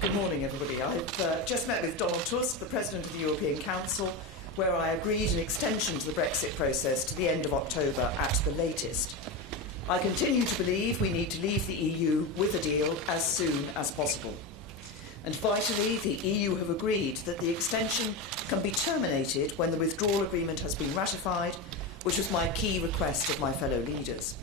Good morning, everybody. I've just met with Donald Tusk, the President of the European Council, where I agreed an extension to the Brexit process to the end of October at the latest. I continue to believe we need to leave the EU with a deal as soon as possible. And vitally, the EU have agreed that the extension can be terminated when the withdrawal agreement has been ratified, which was my key request of my fellow leaders.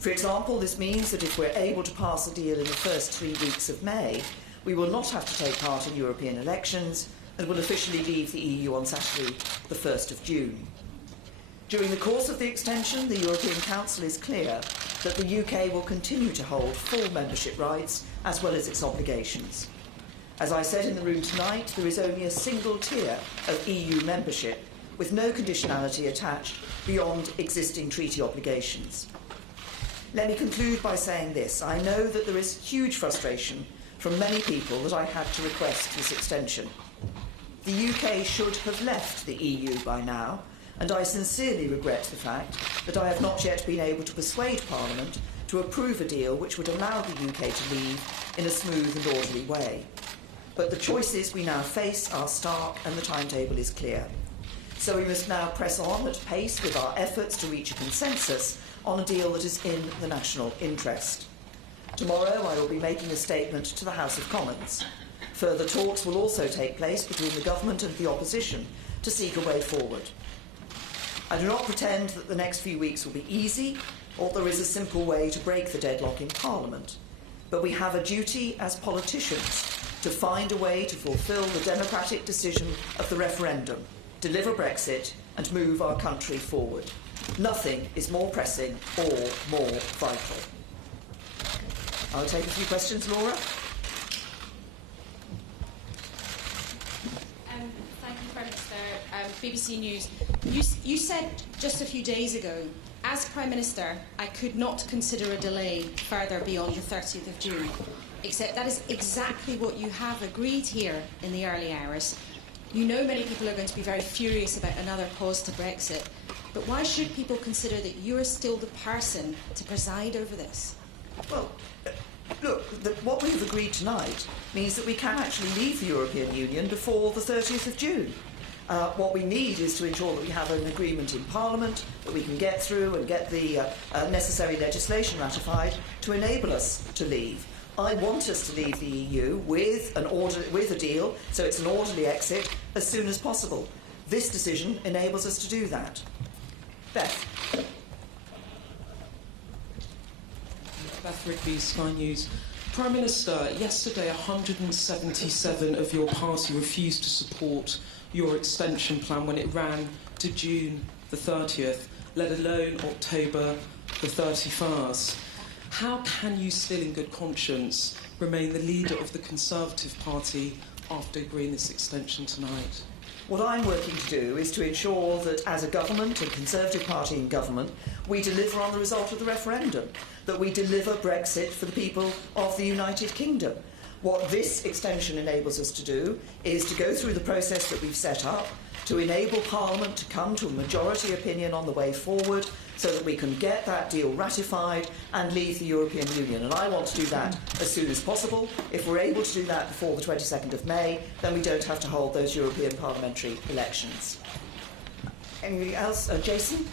For example, this means that if we're able to pass a deal in the first 3 weeks of May, we will not have to take part in European elections and will officially leave the EU on Saturday, the 1st of June. During the course of the extension, the European Council is clear that the UK will continue to hold full membership rights as well as its obligations. As I said in the room tonight, there is only a single tier of EU membership with no conditionality attached beyond existing treaty obligations. Let me conclude by saying this. I know that there is huge frustration from many people that I had to request this extension. The UK should have left the EU by now, and I sincerely regret the fact that I have not yet been able to persuade Parliament to approve a deal which would allow the UK to leave in a smooth and orderly way. But the choices we now face are stark and the timetable is clear. So we must now press on at pace with our efforts to reach a consensus on a deal that is in the national interest. Tomorrow I will be making a statement to the House of Commons. Further talks will also take place between the government and the opposition to seek a way forward. I do not pretend that the next few weeks will be easy or there is a simple way to break the deadlock in Parliament, but we have a duty as politicians to find a way to fulfil the democratic decision of the referendum, deliver Brexit and move our country forward. Nothing is more pressing or more vital. I'll take a few questions, Laura. Thank you, Prime Minister. BBC News. You said just a few days ago, as Prime Minister, I could not consider a delay further beyond the 30th of June. Except that is exactly what you have agreed here in the early hours. You know many people are going to be very furious about another pause to Brexit, but why should people consider that you are still the person to preside over this? Well, look, what we have agreed tonight means that we can actually leave the European Union before the 30th of June. What we need is to ensure that we have an agreement in Parliament, that we can get through and get the necessary legislation ratified to enable us to leave. I want us to leave the EU with a deal, so it's an orderly exit, as soon as possible. This decision enables us to do that. Beth. Beth Rigby, Sky News. Prime Minister, yesterday 177 of your party refused to support your extension plan when it ran to June the 30th, let alone October the 31st. How can you still in good conscience remain the leader of the Conservative Party after agreeing this extension tonight? What I'm working to do is to ensure that as a government, a Conservative Party in government, we deliver on the result of the referendum, that we deliver Brexit for the people of the United Kingdom. What this extension enables us to do is to go through the process that we've set up, to enable Parliament to come to a majority opinion on the way forward so that we can get that deal ratified and leave the European Union. And I want to do that as soon as possible. If we're able to do that before the 22nd of May, then we don't have to hold those European parliamentary elections. Anything else? Jason?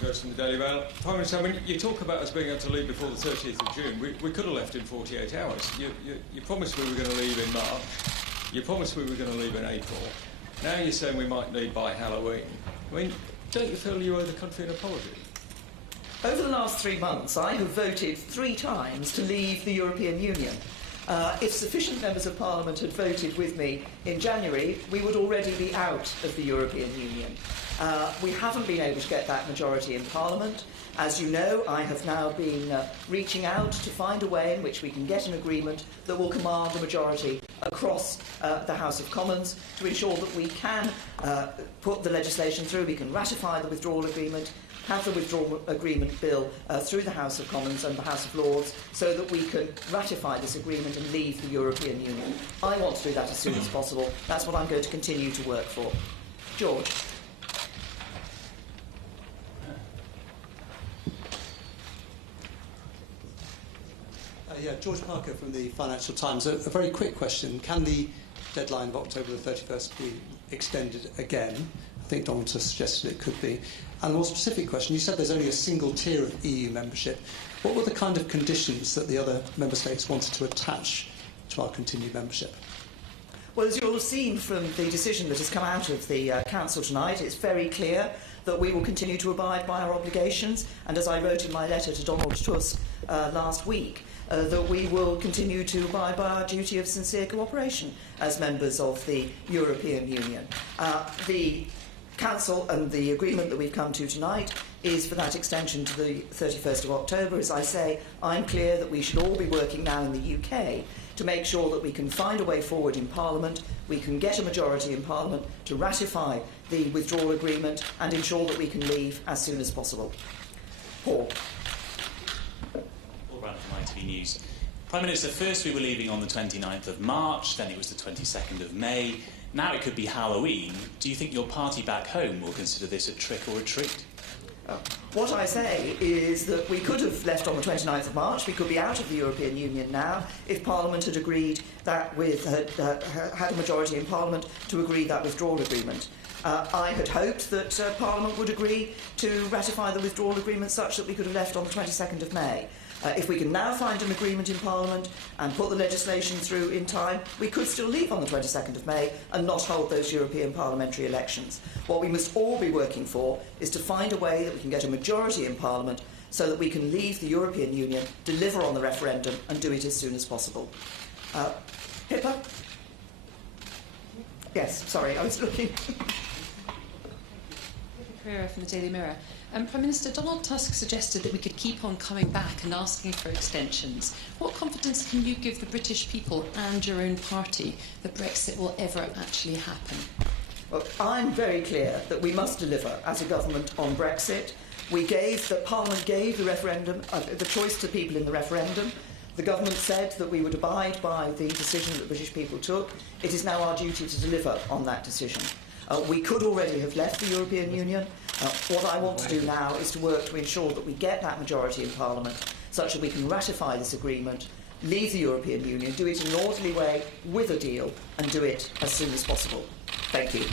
From the Daily Mail. Prime Minister, when you talk about us being able to leave before the 30th of June, we could have left in 48 hours. You promised we were going to leave in March. You promised we were going to leave in April. Now you're saying we might leave by Halloween. I mean, don't you feel you owe the country an apology? Over the last 3 months, I have voted 3 times to leave the European Union. If sufficient members of Parliament had voted with me in January, we would already be out of the European Union. We haven't been able to get that majority in Parliament. As you know, I have now been reaching out to find a way in which we can get an agreement that will command a majority across the House of Commons to ensure that we can put the legislation through, we can ratify the withdrawal agreement, have the withdrawal agreement bill through the House of Commons and the House of Lords so that we can ratify this agreement and leave the European Union. I want to do that as soon as possible. That's what I'm going to continue to work for. George. Yeah, George Parker from the Financial Times. A very quick question. Can the deadline of October the 31st be extended again? I think Donald Tusk suggested it could be. And a more specific question, you said there's only a single tier of EU membership. What were the kind of conditions that the other member states wanted to attach to our continued membership? Well, as you'll have seen from the decision that has come out of the Council tonight, it's very clear that we will continue to abide by our obligations, and as I wrote in my letter to Donald Tusk last week, that we will continue to abide by our duty of sincere cooperation as members of the European Union. The Council and the agreement that we've come to tonight is for that extension to the 31st of October. As I say, I'm clear that we should all be working now in the UK to make sure that we can find a way forward in Parliament, we can get a majority in Parliament to ratify the withdrawal agreement and ensure that we can leave as soon as possible. Paul. Paul Brown from ITV News. Prime Minister, first we were leaving on the 29th of March, then it was the 22nd of May. Now it could be Halloween. Do you think your party back home will consider this a trick or a treat? What I say is that we could have left on the 29th of March, we could be out of the European Union now if Parliament had agreed that had a majority in Parliament to agree that withdrawal agreement. I had hoped that Parliament would agree to ratify the withdrawal agreement such that we could have left on the 22nd of May. If we can now find an agreement in Parliament and put the legislation through in time, we could still leave on the 22nd of May and not hold those European parliamentary elections. What we must all be working for is to find a way that we can get a majority in Parliament so that we can leave the European Union, deliver on the referendum and do it as soon as possible. Pippa? Yes, sorry, I was looking. Pereira from the Daily Mirror. Prime Minister, Donald Tusk suggested that we could keep on coming back and asking for extensions. What confidence can you give the British people and your own party that Brexit will ever actually happen? Well, I'm very clear that we must deliver as a government on Brexit. Parliament gave the referendum, the choice to people in the referendum. The government said that we would abide by the decision that British people took. It is now our duty to deliver on that decision. We could already have left the European Union. What I want to do now is to work to ensure that we get that majority in Parliament such that we can ratify this agreement, leave the European Union, do it in an orderly way with a deal and do it as soon as possible. Thank you.